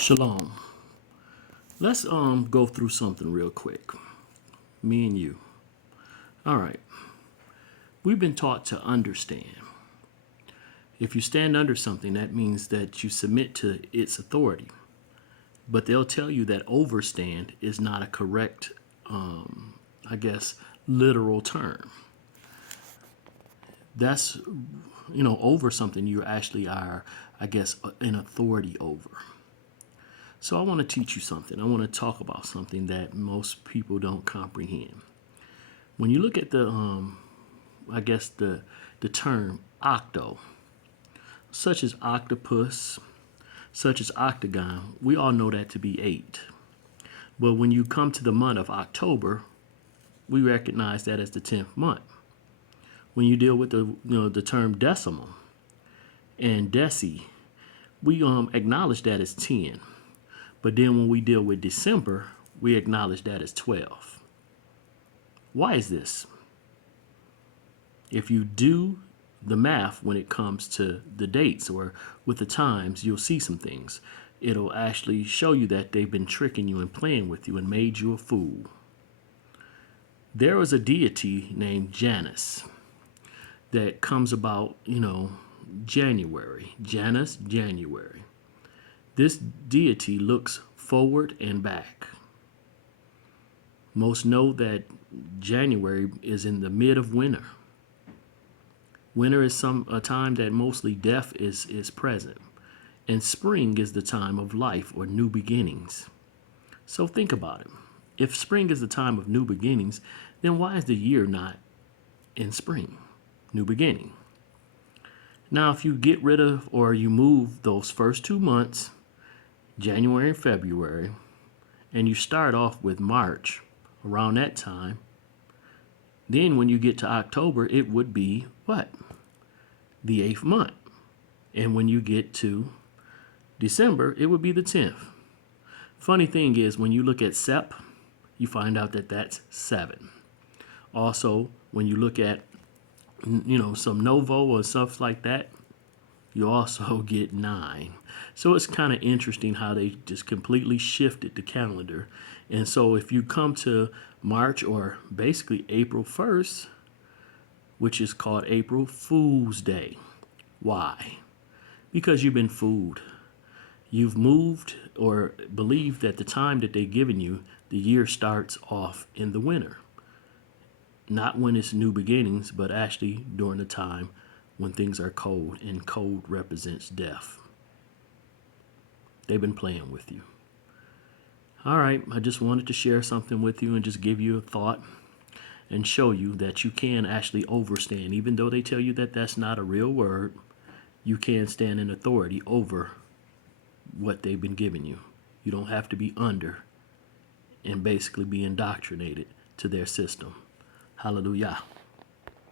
Shalom. Let's go through something real quick. Me and you. All right. We've been taught to understand. If you stand under something, that means that you submit to its authority. But they'll tell you that overstand is not a correct, I guess, literal term. That's, over something you actually are, I guess, an authority over. So I want to teach you something. I want to talk about something that most people don't comprehend. When you look at the, I guess the term octo, such as octopus, such as octagon, we all know that to be 8. But when you come to the month of October, we recognize that as the 10th month. When you deal with the term decimal and deci, we acknowledge that as 10. But then when we deal with December, we acknowledge that as 12. Why is this? If you do the math when it comes to the dates or with the times, you'll see some things. It'll actually show you that they've been tricking you and playing with you and made you a fool. There was a deity named Janus that comes about, January. Janus, January. This deity looks forward and back. Most know that January is in the mid of winter. Winter is a time that mostly death is present. And spring is the time of life or new beginnings. So think about it. If spring is the time of new beginnings, then why is the year not in spring? New beginning. Now, if you get rid of or you move those first 2 months, January and February, and you start off with March around that time, then when you get to October, it would be what? The 8th month. And when you get to December, it would be the 10th. Funny thing is, when you look at Sep, you find out that that's 7. Also, when you look at, some Novo or stuff like that, you also get 9. So it's kind of interesting how they just completely shifted the calendar. And so if you come to March or basically April 1st, which is called April Fool's Day. Why? Because you've been fooled. You've moved or believed that the time that they've given you, the year starts off in the winter. Not when it's new beginnings, but actually during the time when things are cold, and cold represents death. They've been playing with you. All right, I just wanted to share something with you and just give you a thought and show you that you can actually overstand. Even though they tell you that that's not a real word, you can stand in authority over what they've been giving you. You don't have to be under and basically be indoctrinated to their system. Hallelujah.